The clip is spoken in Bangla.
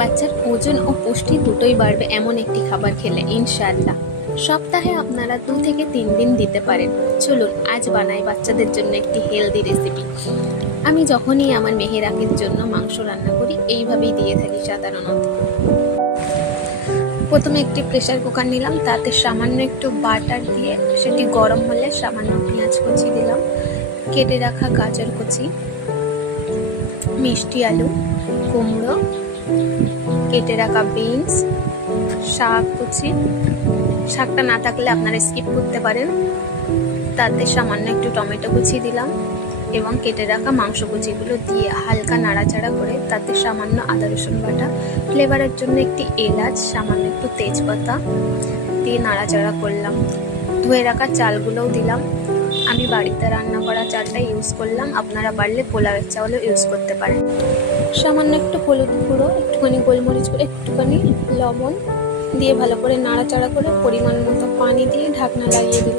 বাচ্চার ওজন ও পুষ্টি দুটোই বাড়বে এমন একটি খাবার খেলে ইনশাআল্লাহ। সপ্তাহে আপনারা 2 থেকে 3 দিন দিতে পারেন। চলুন আজ বানাই বাচ্চাদের জন্য একটি হেলদি রেসিপি। আমি যখনই আমার মেহেরাকের জন্য মাংস রান্না করি এইভাবেই দিয়ে থাকি সাধারণত। প্রথমে একটি প্রেসার কুকার নিলাম, তাতে সামান্য একটু বাটার দিয়ে সেটি গরম হলে সামান্য পেঁয়াজ কুচি দিলাম, কেটে রাখা গাজর কুচি, মিষ্টি আলু, কুমড়ো, কেটে রাখা বিনস, শাক কুচি, শাকটা না থাকলে আপনারা স্কিপ করতে পারেন। তাতে সামান্য একটু টমেটো কুচি দিলাম এবং কেটে রাখা মাংস কুচিগুলো দিয়ে হালকা নাড়াচাড়া করে তাতে সামান্য আদা রসুন বাটা, ফ্লেভারের জন্য একটি এলাচ, সামান্য একটু তেজপাতা দিয়ে নাড়াচাড়া করলাম। ধুয়ে রাখা চালগুলোও দিলাম। আমি বাড়িতে রান্না করা চালটা ইউজ করলাম, আপনারা পারলে পোলাওয়ের চাউলও ইউজ করতে পারেন। সামান্য একটু হলুদ গুঁড়ো, একটুখানি গোলমরিচ গুঁড়ো, একটুখানি লবণ দিয়ে ভালো করে নাড়াচাড়া করে পরিমাণ মতো পানি দিয়ে ঢাকনা লাগিয়ে দিলাম।